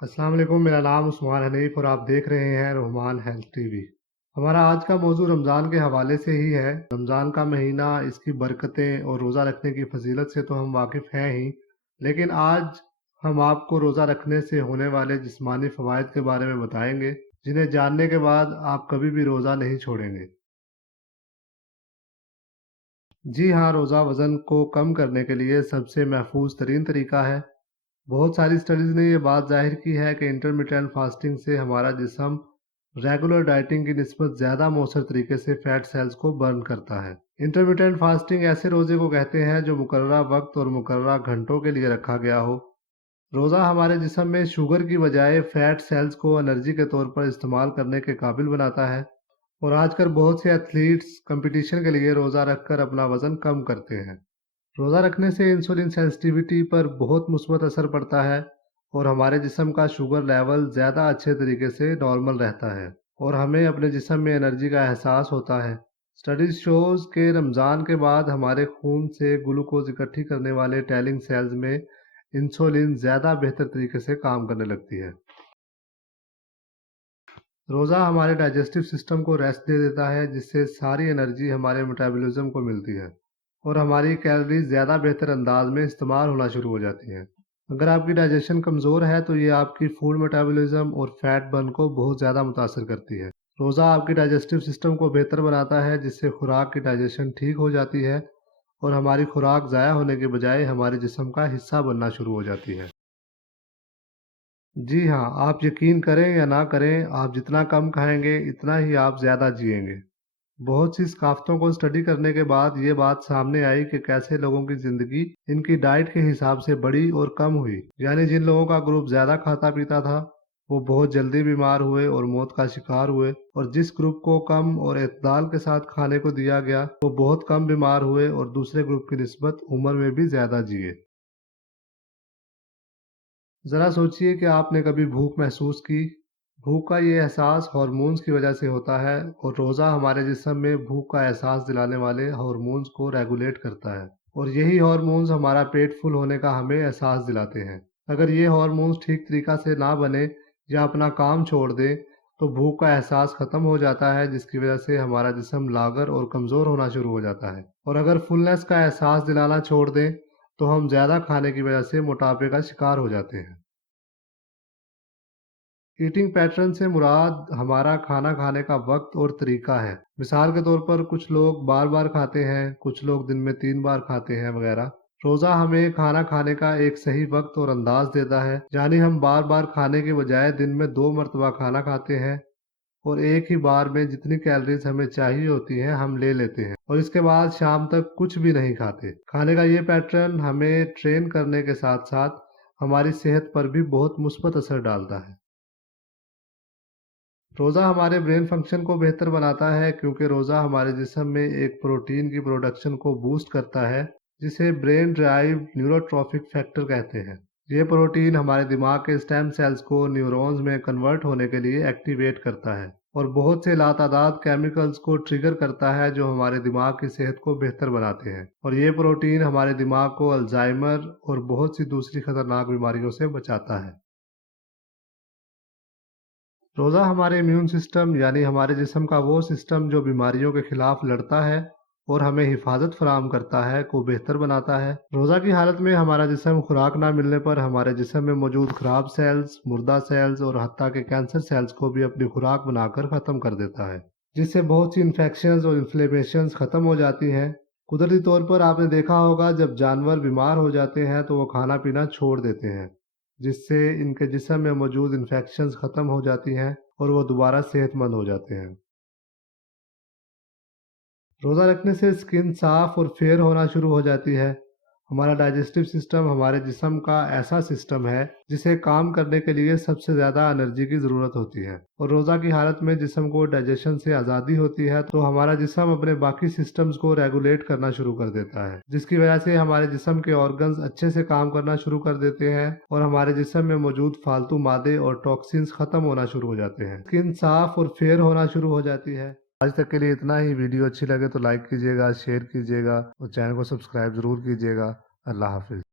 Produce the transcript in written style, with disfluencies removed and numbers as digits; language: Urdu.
السلام علیکم، میرا نام عثمان حنیف اور آپ دیکھ رہے ہیں رومان ہیلتھ ٹی وی۔ ہمارا آج کا موضوع رمضان کے حوالے سے ہی ہے۔ رمضان کا مہینہ، اس کی برکتیں اور روزہ رکھنے کی فضیلت سے تو ہم واقف ہیں ہی، لیکن آج ہم آپ کو روزہ رکھنے سے ہونے والے جسمانی فوائد کے بارے میں بتائیں گے، جنہیں جاننے کے بعد آپ کبھی بھی روزہ نہیں چھوڑیں گے۔ جی ہاں، روزہ وزن کو کم کرنے کے لیے سب سے محفوظ ترین طریقہ ہے۔ بہت ساری اسٹڈیز نے یہ بات ظاہر کی ہے کہ انٹرمیٹنٹ فاسٹنگ سے ہمارا جسم ریگولر ڈائٹنگ کی نسبت زیادہ مؤثر طریقے سے فیٹ سیلز کو برن کرتا ہے۔ انٹرمیٹنٹ فاسٹنگ ایسے روزے کو کہتے ہیں جو مقررہ وقت اور مقررہ گھنٹوں کے لیے رکھا گیا ہو۔ روزہ ہمارے جسم میں شوگر کی بجائے فیٹ سیلز کو انرجی کے طور پر استعمال کرنے کے قابل بناتا ہے، اور آج کل بہت سے ایتھلیٹس کمپٹیشن کے لیے روزہ رکھ کر اپنا وزن کم کرتے ہیں۔ روزہ رکھنے سے انسولین سینسٹیویٹی پر بہت مثبت اثر پڑتا ہے، اور ہمارے جسم کا شوگر لیول زیادہ اچھے طریقے سے نارمل رہتا ہے، اور ہمیں اپنے جسم میں انرجی کا احساس ہوتا ہے۔ اسٹڈیز شوز کہ رمضان کے بعد ہمارے خون سے گلوکوز اکٹھی کرنے والے ٹیلنگ سیلز میں انسولین زیادہ بہتر طریقے سے کام کرنے لگتی ہے۔ روزہ ہمارے ڈائجسٹو سسٹم کو ریسٹ دے دیتا ہے، جس سے ساری انرجی ہمارے میٹابولزم کو ملتی ہے، اور ہماری کیلریز زیادہ بہتر انداز میں استعمال ہونا شروع ہو جاتی ہیں۔ اگر آپ کی ڈائجیشن کمزور ہے تو یہ آپ کی فوڈ میٹابولزم اور فیٹ برن کو بہت زیادہ متاثر کرتی ہے۔ روزہ آپ کی ڈائجسٹو سسٹم کو بہتر بناتا ہے، جس سے خوراک کی ڈائجیشن ٹھیک ہو جاتی ہے، اور ہماری خوراک ضائع ہونے کے بجائے ہمارے جسم کا حصہ بننا شروع ہو جاتی ہے۔ جی ہاں، آپ یقین کریں یا نہ کریں، آپ جتنا کم کھائیں گے اتنا ہی آپ زیادہ جئیں گے۔ بہت سی ثقافتوں کو اسٹڈی کرنے کے بعد یہ بات سامنے آئی کہ کیسے لوگوں کی زندگی ان کی ڈائٹ کے حساب سے بڑی اور کم ہوئی۔ یعنی جن لوگوں کا گروپ زیادہ کھاتا پیتا تھا وہ بہت جلدی بیمار ہوئے اور موت کا شکار ہوئے، اور جس گروپ کو کم اور اعتدال کے ساتھ کھانے کو دیا گیا وہ بہت کم بیمار ہوئے اور دوسرے گروپ کی نسبت عمر میں بھی زیادہ جیے۔ ذرا سوچئے کہ آپ نے کبھی بھوک محسوس کی؟ بھوک کا یہ احساس ہارمونز کی وجہ سے ہوتا ہے، اور روزہ ہمارے جسم میں بھوک کا احساس دلانے والے ہارمونز کو ریگولیٹ کرتا ہے، اور یہی ہارمونز ہمارا پیٹ فل ہونے کا ہمیں احساس دلاتے ہیں۔ اگر یہ ہارمونز ٹھیک طریقہ سے نہ بنے یا اپنا کام چھوڑ دیں تو بھوک کا احساس ختم ہو جاتا ہے، جس کی وجہ سے ہمارا جسم لاغر اور کمزور ہونا شروع ہو جاتا ہے، اور اگر فلنس کا احساس دلانا چھوڑ دیں تو ہم زیادہ کھانے کی وجہ سے موٹاپے کا شکار ہو جاتے ہیں۔ ایٹنگ پیٹرن سے مراد ہمارا کھانا کھانے کا وقت اور طریقہ ہے۔ مثال کے طور پر کچھ لوگ بار بار کھاتے ہیں، کچھ لوگ دن میں 3 بار کھاتے ہیں وغیرہ۔ روزہ ہمیں کھانا کھانے کا ایک صحیح وقت اور انداز دیتا ہے، یعنی ہم بار بار کھانے کے بجائے دن میں 2 مرتبہ کھانا کھاتے ہیں، اور ایک ہی بار میں جتنی کیلریز ہمیں چاہیے ہوتی ہیں ہم لے لیتے ہیں، اور اس کے بعد شام تک کچھ بھی نہیں کھاتے۔ کھانے کا یہ پیٹرن ہمیں ٹرین کرنے کے ساتھ ساتھ ہماری صحت پر بھی بہت مثبت اثر ڈالتا ہے۔ روزہ ہمارے برین فنکشن کو بہتر بناتا ہے، کیونکہ روزہ ہمارے جسم میں ایک پروٹین کی پروڈکشن کو بوسٹ کرتا ہے، جسے برین ڈرائیو نیوروٹروفک فیکٹر کہتے ہیں۔ یہ پروٹین ہمارے دماغ کے اسٹیم سیلز کو نیورونز میں کنورٹ ہونے کے لیے ایکٹیویٹ کرتا ہے، اور بہت سے لاتعداد کیمیکلز کو ٹریگر کرتا ہے جو ہمارے دماغ کی صحت کو بہتر بناتے ہیں، اور یہ پروٹین ہمارے دماغ کو الزائمر اور بہت سی دوسری خطرناک بیماریوں سے بچاتا ہے۔ روزہ ہمارے امیون سسٹم یعنی ہمارے جسم کا وہ سسٹم جو بیماریوں کے خلاف لڑتا ہے اور ہمیں حفاظت فراہم کرتا ہے کو بہتر بناتا ہے۔ روزہ کی حالت میں ہمارا جسم خوراک نہ ملنے پر ہمارے جسم میں موجود خراب سیلز، مردہ سیلز اور حتیٰ کہ کینسر سیلز کو بھی اپنی خوراک بنا کر ختم کر دیتا ہے، جس سے بہت سی انفیکشنز اور انفلیمیشنز ختم ہو جاتی ہیں۔ قدرتی طور پر آپ نے دیکھا ہوگا جب جانور بیمار ہو جاتے ہیں تو وہ کھانا پینا چھوڑ دیتے ہیں، جس سے ان کے جسم میں موجود انفیکشنز ختم ہو جاتی ہیں اور وہ دوبارہ صحت مند ہو جاتے ہیں۔ روزہ رکھنے سے اسکن صاف اور فیئر ہونا شروع ہو جاتی ہے۔ ہمارا ڈائجسٹو سسٹم ہمارے جسم کا ایسا سسٹم ہے جسے کام کرنے کے لیے سب سے زیادہ انرجی کی ضرورت ہوتی ہے، اور روزہ کی حالت میں جسم کو ڈائجیشن سے آزادی ہوتی ہے تو ہمارا جسم اپنے باقی سسٹمز کو ریگولیٹ کرنا شروع کر دیتا ہے، جس کی وجہ سے ہمارے جسم کے آرگنز اچھے سے کام کرنا شروع کر دیتے ہیں، اور ہمارے جسم میں موجود فالتو مادے اور ٹاکسینز ختم ہونا شروع ہو جاتے ہیں، اسکن صاف اور فیئر ہونا شروع ہو جاتی ہے۔ آج تک کے لیے اتنا ہی۔ ویڈیو اچھی لگے تو لائک کیجیے گا، شیئر کیجیے گا، اور چینل کو سبسکرائب ضرور کیجیے گا۔ اللہ حافظ۔